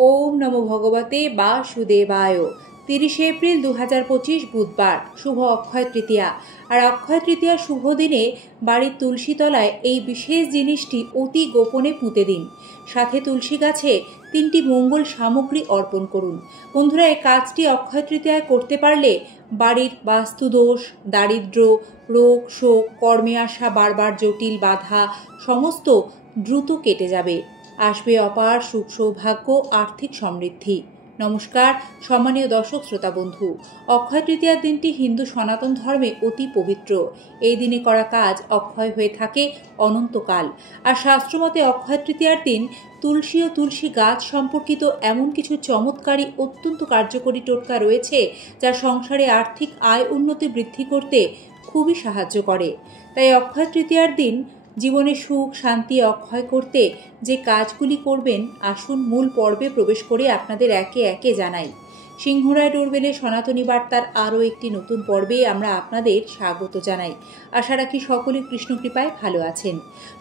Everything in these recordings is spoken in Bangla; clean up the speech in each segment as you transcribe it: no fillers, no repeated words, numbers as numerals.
ओम नमो भगवते वासुदेवाय। 30 एप्रिल 2025 बुधवार शुभ अक्षय तृतीया। और अक्षय तृतीया शुभ दिने बाड़ीर तुलसी तलाय এই বিশেষ জিনিসটি অতি গোপনে পুঁতে দিন। সাথে তুলসী গাছে 3টি মঙ্গল সামগ্রী অর্পণ করুন। বন্ধুরা, এই কাজটি অক্ষয় তৃতীয়ায় করতে পারলে বাড়ির বাস্তুদোষ, দারিদ্র, রোগ, শোক, কর্মে আসা বারবার জটিল বাধা সমস্ত দ্রুত কেটে যাবে। আসবে অপার সুখ, সৌভাগ্য, আর্থিক সমৃদ্ধি। নমস্কার সম্মানীয় দর্শক শ্রোতা বন্ধু। অক্ষয় তৃতীয়ার দিনটি হিন্দু সনাতন ধর্মে অতি পবিত্র। এই দিনে করা কাজ অক্ষয় হয়ে থাকে অনন্তকাল। আর শাস্ত্রমতে অক্ষয় তৃতীয়ার দিন তুলসী ও তুলসী গাছ সম্পর্কিত এমন কিছু চমৎকারী অত্যন্ত কার্যকরী টোটকা রয়েছে যা সংসারে আর্থিক আয় উন্নতি বৃদ্ধি করতে খুবই সাহায্য করে। তাই অক্ষয় তৃতীয়ার দিন জীবনে সুখ শান্তি অক্ষয় করতে যে কাজগুলি করবেন, আসুন মূল পর্বে প্রবেশ করে আপনাদের একে একে জানাই। সিংহরায় ডোরবেলের সনাতনী বার্তার আরও একটি নতুন পর্বে আমরা আপনাদের স্বাগত জানাই। আশা রাখি সকলে কৃষ্ণ কৃপায় ভালো আছেন।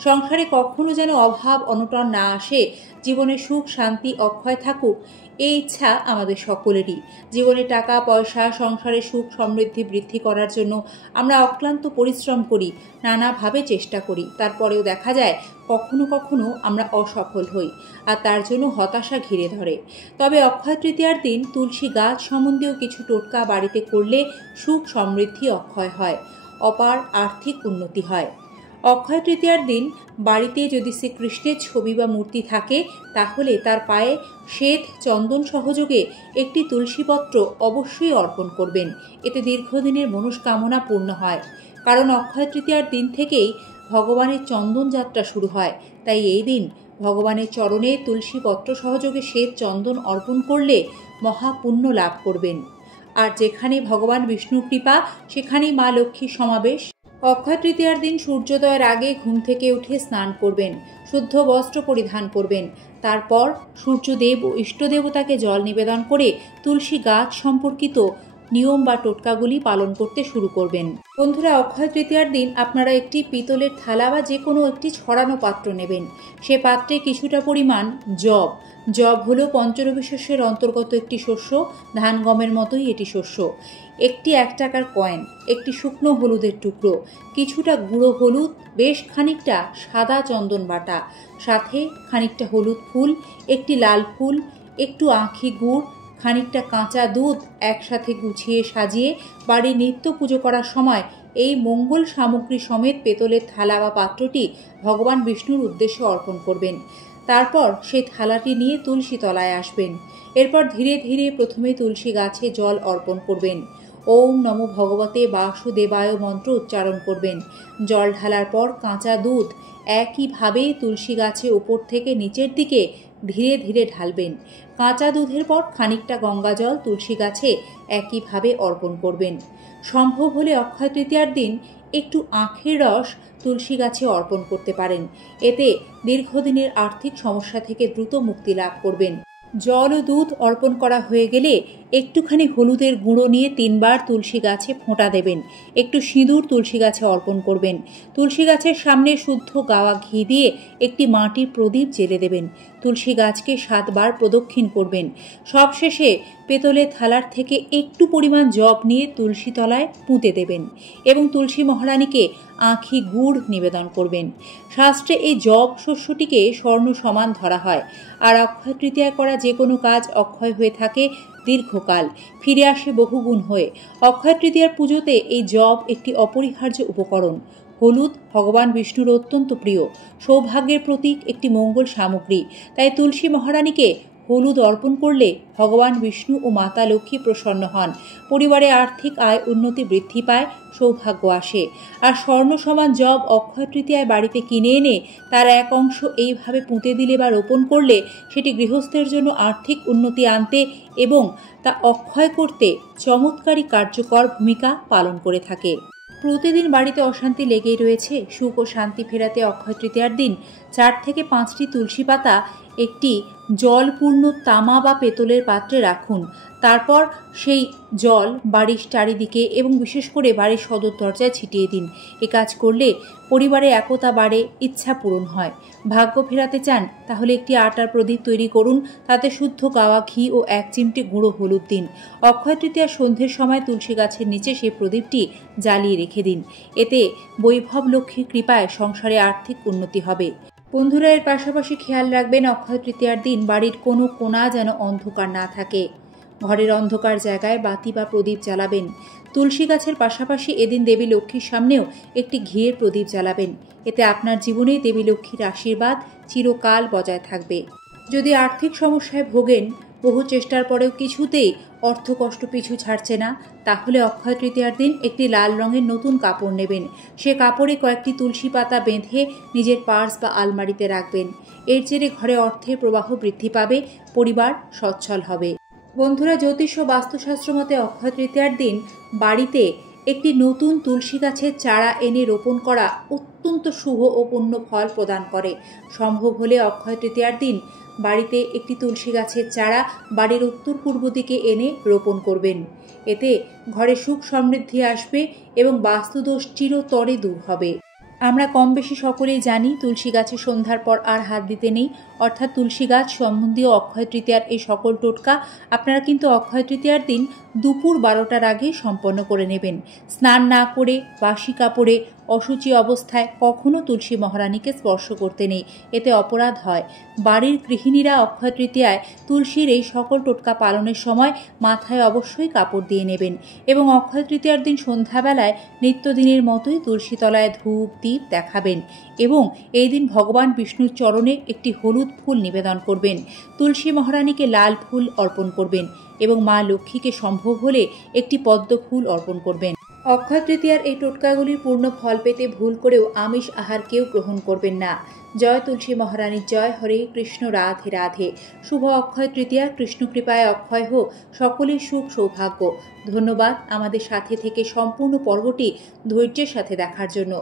সংসারে কখনো যেন অভাব অনটন না আসে, জীবনে সুখ শান্তি অক্ষয় থাকুক, এই ইচ্ছা আমাদের সকলেরই। জীবনে টাকা পয়সা, সংসারে সুখ সমৃদ্ধি বৃদ্ধি করার জন্য আমরা অক্লান্ত পরিশ্রম করি, নানাভাবে চেষ্টা করি। তারপরেও দেখা যায় কখনো কখনো আমরা অসফল হই, আর তার জন্য হতাশা ঘিরে ধরে। তবে অক্ষয় তৃতীয়ার দিন তুলসী গাছ সম্বন্ধীয় কিছু টোটকা বাড়িতে করলে সুখ সমৃদ্ধি অক্ষয় হয়, অপার আর্থিক উন্নতি হয়। অক্ষয় তৃতীয়ার দিন বাড়িতে যদি শ্রীকৃষ্ণের ছবি বা মূর্তি থাকে, তাহলে তার পায়ে শ্বেত চন্দন সহযোগে একটি তুলসীপত্র অবশ্যই অর্পণ করবেন। এতে দীর্ঘদিনের মনস্কামনা পূর্ণ হয়। কারণ অক্ষয় তৃতীয়ার দিন থেকেই ভগবানের চন্দন যাত্রা শুরু হয়। তাই এই দিন ভগবানের চরণে তুলসীপত্র সহযোগে শ্বেত চন্দন অর্পণ করলে মহাপুণ্য লাভ করবেন। আর যেখানে ভগবান বিষ্ণুর কৃপা, সেখানেই মা লক্ষ্মীর সমাবেশ। অক্ষয় তৃতীয়ার দিন সূর্যোদয়ের আগে ঘুম থেকে উঠে স্নান করবেন, শুদ্ধ বস্ত্র পরিধান করবেন। তারপর সূর্যদেব ও ইষ্টদেবতাকে জল নিবেদন করে তুলসী গাছ সম্পর্কিত নিয়ম বা টোটকাগুলি পালন করতে শুরু করবেন। বন্ধুরা, অক্ষয় তৃতীয়ার দিন আপনারা একটি পিতলের থালা বা যে কোনো একটি ছড়ানো পাত্র নেবেন। সে পাত্রে কিছুটা পরিমাণ জব হলো পঞ্চরবি শস্যের অন্তর্গত একটি শস্য। ধান গমের মতোই এটি শস্য। একটি 1 টাকার কয়েন, একটি শুকনো হলুদের টুকরো, কিছুটা গুঁড়ো হলুদ, বেশ খানিকটা সাদা চন্দন বাটা, সাথে খানিকটা হলুদ ফুল, একটি লাল ফুল, একটু আখি গুড়, খানিকটা কাঁচা দুধ একসাথে গুছিয়ে সাজিয়ে বাড়ির নিত্য পুজো করার সময় এই মঙ্গল সামগ্রী সমেত পেতলের থালা বা পাত্রটি ভগবান বিষ্ণুর উদ্দেশ্যে অর্পণ করবেন। তারপর সেই থালাটি নিয়ে তুলসী তলায় আসবেন। এরপর ধীরে ধীরে প্রথমে তুলসী গাছে জল অর্পণ করবেন। ওম নমো ভগবতে বাসুদেবায় মন্ত্র উচ্চারণ করবেন। জল ঢালার পর কাঁচা দুধ একইভাবে তুলসী গাছে উপর থেকে নিচের দিকে ধীরে ধীরে ঢালবেন। কাঁচা দুধের পর খানিকটা গঙ্গা জল তুলসী গাছে একইভাবে অর্পণ করবেন। সম্ভব হলে অক্ষয় তৃতীয়ার দিন একটু আখের রস তুলসী গাছে অর্পণ করতে পারেন। এতে দীর্ঘদিনের আর্থিক সমস্যা থেকে দ্রুত মুক্তি লাভ করবেন। জল ও দুধ অর্পণ করা হয়ে গেলে একটুখানি হলুদের গুঁড়ো নিয়ে 3 বার তুলসী গাছে ফোঁটা দেবেন। একটু সিঁদুর তুলসী গাছে অর্পণ করবেন। তুলসী গাছের সামনে শুদ্ধ গাওয়া ঘি দিয়ে একটি মাটির প্রদীপ জ্বেলে দেবেন। তুলসী গাছকে 7 বার প্রদক্ষিণ করবেন। সবশেষে পেতলের থালার থেকে একটু পরিমাণ জব নিয়ে তুলসী তলায় পুঁতে দেবেন এবং তুলসী মহারানীকে আখি গুড় নিবেদন করবেন। শাস্ত্রে এই জব শস্যটিকে স্বর্ণ সমান ধরা হয়। আর অক্ষয় তৃতীয়ায় করা যে কোনো কাজ অক্ষয় হয়ে থাকে দীর্ঘকাল, ফিরে আসে বহুগুণ হয়ে। অক্ষয় তৃতীয়ার পুজোতে এই জব একটি অপরিহার্য উপকরণ। হলুদ ভগবান বিষ্ণুর অত্যন্ত প্রিয়, সৌভাগ্যের প্রতীক, একটি মঙ্গল সামগ্রী। তাই তুলসী মহারানীকে হলুদ অর্পণ করলে ভগবান বিষ্ণু ও মাতা লক্ষ্মী প্রসন্ন হন। পরিবারে আর্থিক আয় উন্নতি বৃদ্ধি পায়, সৌভাগ্য আসে। আর স্বর্ণ সমান জব অক্ষয় তৃতীয়ায় বাড়িতে কিনে এনে তার এক অংশ এইভাবে পুঁতে দিলে বা রোপণ করলে সেটি গৃহস্থের জন্য আর্থিক উন্নতি আনতে এবং তা অক্ষয় করতে চমৎকারী কার্যকর ভূমিকা পালন করে থাকে। প্রতিদিন বাড়িতে অশান্তি লেগেই রয়েছে। সুখ ও শান্তি ফেরাতে অক্ষয় তৃতীয়ার দিন 4 থেকে 5টি তুলসী পাতা একটি জলপূর্ণ তামা বা পেতলের পাত্রে রাখুন। তারপর সেই জল বাড়ির চারিদিকে এবং বিশেষ করে বাড়ির সদর দরজায় ছিটিয়ে দিন। এ কাজ করলে পরিবারে একতা বাড়ে, ইচ্ছা পূরণ হয়। ভাগ্য ফেরাতে চান তাহলে একটি আটার প্রদীপ তৈরি করুন, তাতে শুদ্ধ গাওয়া ঘি ও 1 চিমটে গুঁড়ো হলুদ দিন। অক্ষয় তৃতীয়ার সন্ধ্যের সময় তুলসী গাছের নিচে সেই প্রদীপটি জ্বালিয়ে রেখে দিন। এতে বৈভব লক্ষ্মীর কৃপায় সংসারে আর্থিক উন্নতি হবে। বন্ধুরা, এর পাশাপাশি খেয়াল রাখবেন অক্ষয় তৃতীয়ার দিন বাড়ির কোনো কোণা যেন অন্ধকার না থাকে। ঘরের অন্ধকার জায়গায় বাতি বা প্রদীপ জ্বালাবেন। তুলসী গাছের পাশাপাশি এদিন দেবী লক্ষ্মীর সামনেও একটি ঘিয়ের প্রদীপ জ্বালাবেন। এতে আপনার জীবনে দেবী লক্ষ্মীর আশীর্বাদ চিরকাল বজায় থাকবে। যদি আর্থিক সমস্যায় ভোগেন, বহু চেষ্টার পরেও কিছুতেই অর্থকষ্ট পিছু ছাড়ছে না, তাহলে অক্ষয় তৃতীয়ার দিন একটি লাল রঙের নতুন কাপড় নেবেন। সে কাপড়ে কয়েকটি তুলসী পাতা বেঁধে নিজের পার্স বা আলমারিতে রাখবেন। এর জেরে ঘরে অর্থের প্রবাহ বৃদ্ধি পাবে, পরিবার সচ্ছল হবে। বন্ধুরা, জ্যোতিষ ও বাস্তুশাস্ত্র মতে অক্ষয় তৃতীয়ার দিন বাড়িতে একটি নতুন তুলসী গাছের চারা এনে রোপণ করা অত্যন্ত শুভ ও পুণ্য ফল প্রদান করে। সম্ভব হলে অক্ষয় তৃতীয়ার দিন বাড়িতে একটি তুলসী গাছের চারা বাড়ির উত্তর পূর্ব দিকে এনে রোপণ করবেন। এতে ঘরে সুখ সমৃদ্ধি আসবে এবং বাস্তুদোষ চিরতরে দূর হবে। আমরা কম বেশি সকলেই জানি তুলসী গাছে সন্ধ্যার পর আর হাত দিতে নেই, অর্থাৎ তুলসী গাছ সম্বন্ধীয় অক্ষয় তৃতীয়ার এই সকল টোটকা আপনারা কিন্তু অক্ষয় তৃতীয়ার দিন দুপুর 12টার আগে সম্পন্ন করে নেবেন। স্নান না করে বাসি কাপড়ে অশুচি অবস্থায় কখনো তুলসী মহারানীকে স্পর্শ করতে নেই, এতে অপরাধ হয়। বাড়ির গৃহিণীরা অক্ষয় তৃতীয়ায় তুলসীর এই সকল টোটকা পালনের সময় মাথায় অবশ্যই কাপড় দিয়ে নেবেন এবং অক্ষয় তৃতীয়ার দিন সন্ধ্যাবেলায় নিত্যদিনের মতোই তুলসী তলায় ধূপ দ্বীপ দেখাবেন এবং এই দিন ভগবান বিষ্ণুর চরণে একটি হলুদ ফুল নিবেদন করবেন। তুলসী মহারানীকে লাল ফুল অর্পণ করবেন এবং মা লক্ষ্মীকে সম্ভব হলে একটি পদ্ম ফুল অর্পণ করবেন। অক্ষয় তৃতীয়ার এই টোটকাগুলির পূর্ণ ফল পেতে ভুল করেও আমিষ আহার কেউ গ্রহণ করবেন না। জয় তুলসী মহারানীর জয়। হরে কৃষ্ণ। রাধে রাধে। শুভ অক্ষয় তৃতীয়া। কৃষ্ণ কৃপায় অক্ষয় হোক সকলের সুখ সৌভাগ্য। ধন্যবাদ আমাদের সাথে থেকে সম্পূর্ণ পর্বটি ধৈর্যের সাথে দেখার জন্য।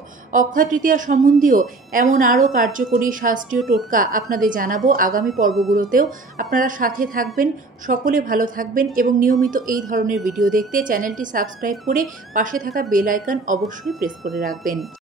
অক্ষয় তৃতীয়া সম্বন্ধীয় এমন আরও কার্যকরী শাস্ত্রীয় টোটকা আপনাদের জানাবো আগামী পর্বগুলোতেও। আপনারা সাথে থাকবেন, সকলে ভালো থাকবেন এবং নিয়মিত এই ধরনের ভিডিও দেখতে চ্যানেলটি সাবস্ক্রাইব করে পাশে থাকা বেল আইকন অবশ্যই প্রেস করে রাখবেন।